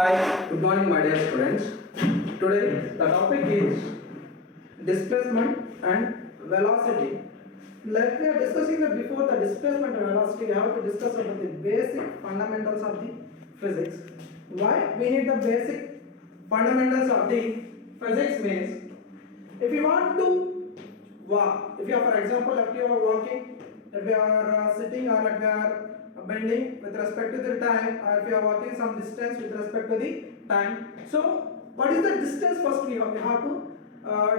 Hi, good morning, my dear students. Today, the topic is displacement and velocity. Like we are discussing that before the displacement and velocity, we have to discuss about the basic fundamentals of the physics. Why we need the basic fundamentals of the physics means if you want to walk, if you are, for example, if you are walking, if you are sitting or if you are bending with respect to the time, or if you are walking some distance with respect to the time. So, what is the distance? First, we have to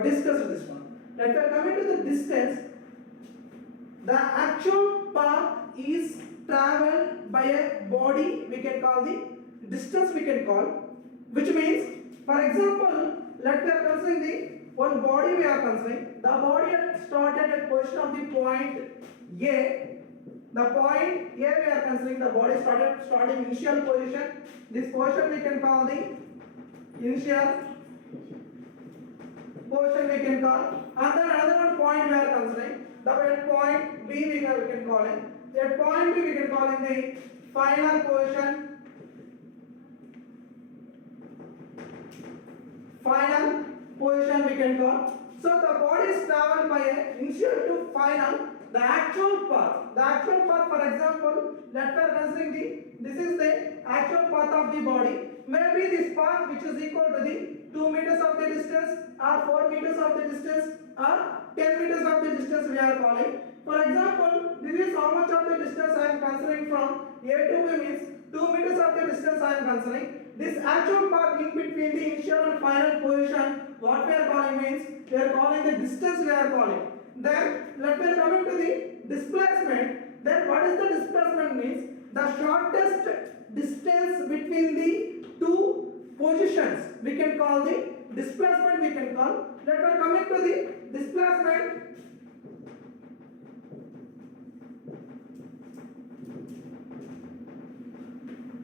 discuss this one. Like we are coming to the distance, the actual path is traveled by a body. We can call the distance. We can call, which means, for example, let we are considering the one body we are considering. The body had started at position of the point A. The point A we are considering the body starting initial position. This position we can call the initial position we can call. And then another one point we are considering. The point B we can call it. At point B we can call it the final position. Final position we can call. So the body is traveled by a initial to final. The actual path, for example, let us considering this is the actual path of the body. Maybe this path which is equal to the 2 meters of the distance or 4 meters of the distance or 10 meters of the distance we are calling. For example, this is how much of the distance I am considering from A to B means 2 meters of the distance I am considering. This actual path in between the initial and final position, what we are calling means, we are calling the distance we are calling. Then let me come to the displacement. Then what is the displacement means? The shortest distance between the two positions we can call the displacement we can call. Let me come to the displacement.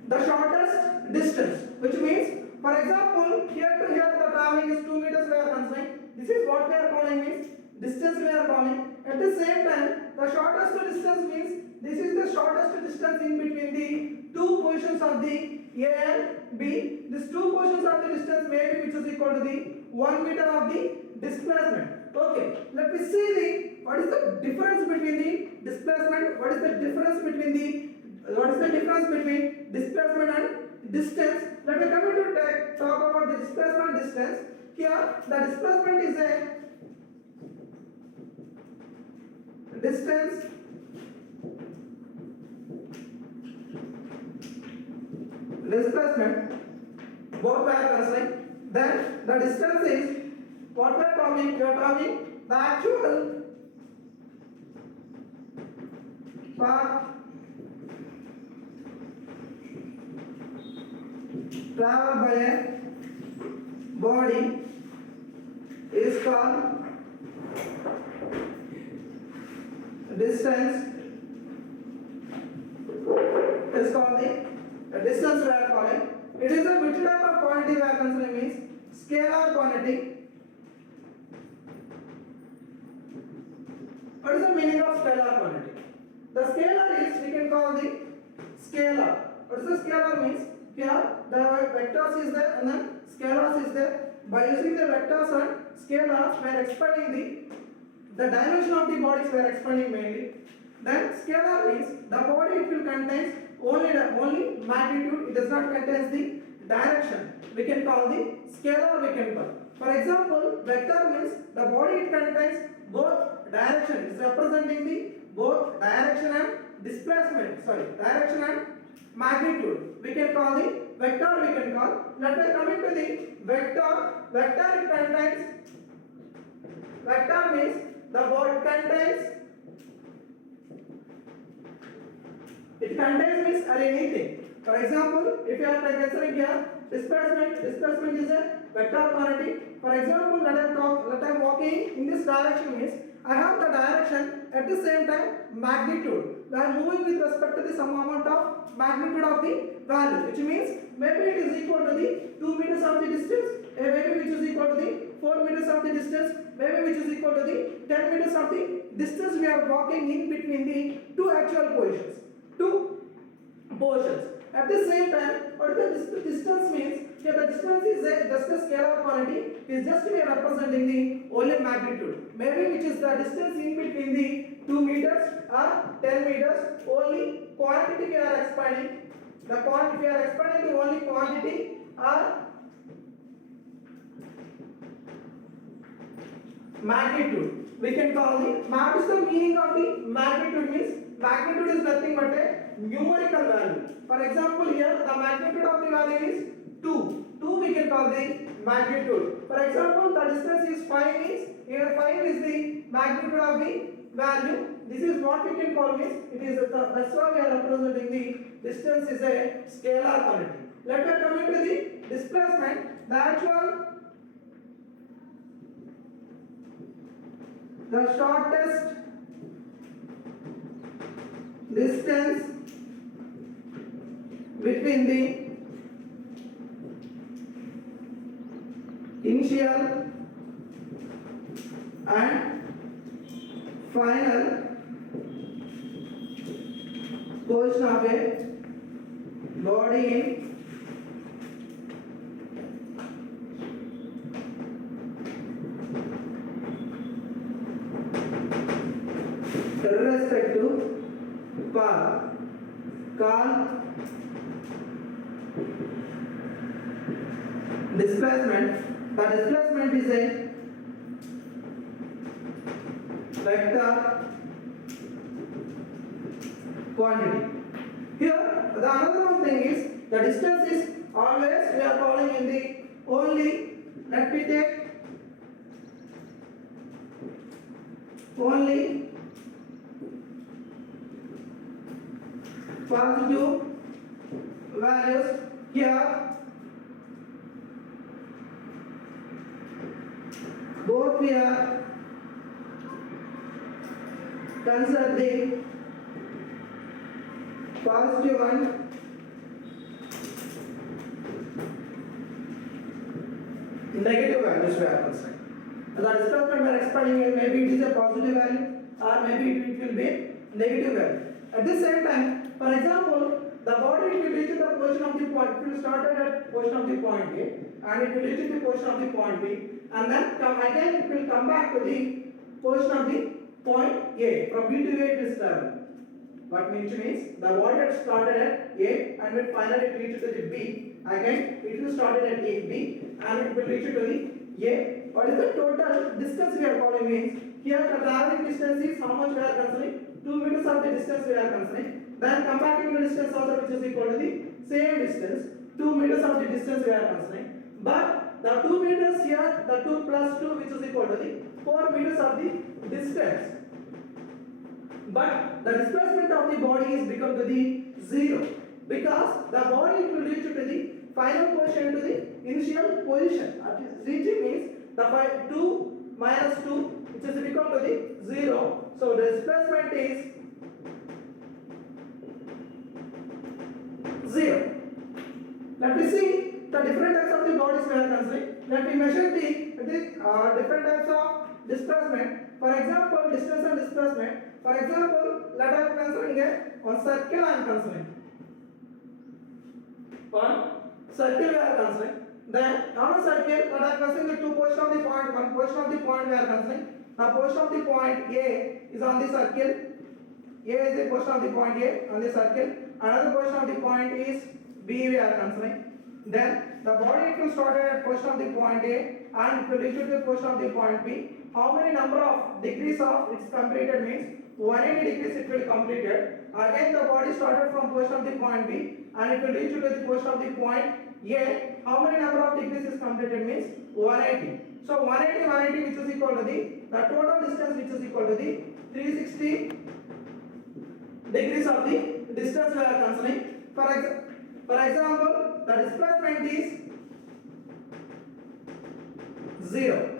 The shortest distance, which means, for example, here to here the traveling is 2 meters we are considering. This is what we are calling means distance we are calling. At the same time, the shortest distance means this is the shortest distance in between the two positions of the A and B. These two positions of the distance may be which is equal to the 1 meter of the displacement. Okay, let me see the what is the difference between the displacement, what is the difference between displacement and distance. Let me come to talk about the displacement distance. Here the displacement is a distance displacement both we are considering. Then the distance is what we are talking the actual path traveled by a body is called distance, is called the distance we are calling. It is a which type of quantity we are considering means scalar quantity. What is the meaning of scalar quantity? The scalar is we can call the scalar. What is the scalar means? Here the vectors is there and then scalars is there. By using the vectors and scalars we are expanding the dimension of the bodies we are expanding mainly. Then scalar means the body it will contains only magnitude, it does not contains the direction. We can call the scalar we can call. For example, vector means the body it contains both direction, it is representing the both direction and displacement, direction and magnitude. We can call the vector we can call. Let me come into the vector. Vector it contains, vector means the body contains, it contains means anything. For example, if you are considering here displacement is a vector quantity. For example, let I am walking in this direction means I have the direction at the same time magnitude. I am moving with respect to the some amount of magnitude of the value, which means maybe it is equal to the 2 meters of the distance, maybe which is equal to the 4 meters of the distance, maybe which is equal to the 10 meters of the distance we are walking in between the two actual positions. At the same time, what is the distance means distance is just a scalar quantity, is just we are representing the only magnitude. Maybe which is the distance in between the 2 meters or 10 meters, only quantity we are expanding. The quantity we are expanding the only quantity or magnitude. We can call the what is the meaning of the magnitude means magnitude is nothing but a numerical value. For example, here the magnitude of the value is 2. 2 we can call the magnitude. For example, the distance is 5 means here 5 is the magnitude of the value. This is what we can call means it is that's why we are representing the distance is a scalar quantity. Let us come into the displacement. The shortest distance between the initial and final position of a body in irrespective path called displacement. The displacement is a vector quantity. Here the another one thing is the distance is always we are calling in the only, let me take only positive values. Here both we are considering positive and negative values we are considering. The displacement we are expanding, maybe it is a positive value or maybe it will be negative value. At the same time, for example, the body will reach the position of the point. It will start at position of the point A and it will reach the position of the point B, and then again it will come back to the position of the point A. From B to A it will travel. What means the body had started at A and will finally reach to the B. Again it will start at A, B and it will reach to the A. What is the total distance we are calling means here the traveling distance is how much we are considering? 2 meters of the distance we are considering. Then come back to the distance also which is equal to the same distance. 2 meters of the distance we are considering. But the 2 meters here, the 2 plus 2 which is equal to the 4 meters of the distance. But the displacement of the body is become to the 0 because the body will reach to the final position to the initial position. Reaching means the 2 minus 2 which is equal to the 0. So the displacement is 0. Let me see the different types of the bodies we are considering. Let me measure the different types of displacement. For example, distance and displacement. For example, let us consider one circle I am considering. One circle we are considering. Then on a circle, let us consider the two positions of the point. One position of the point we are considering. Now position of the point A is on the circle. A is the position of the point A on the circle. Another position of the point is B we are considering. Then the body will start at position of the point A and it will reach to the position of the point B. How many number of degrees of its completed means 180 degrees it will completed. Again the body started from position of the point B and it will reach to the position of the point A. How many number of degrees is completed means 180. So 180 which is equal to the total distance which is equal to the 360 degrees of the distance we are considering. For example, the displacement is 0.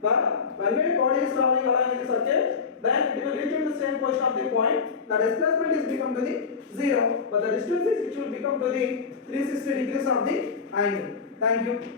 But when the body is traveling along in the circle, then it will reach to the same position of the point. The displacement is become to the 0, but the distance is which will become to the 360 degrees of the angle. Thank you.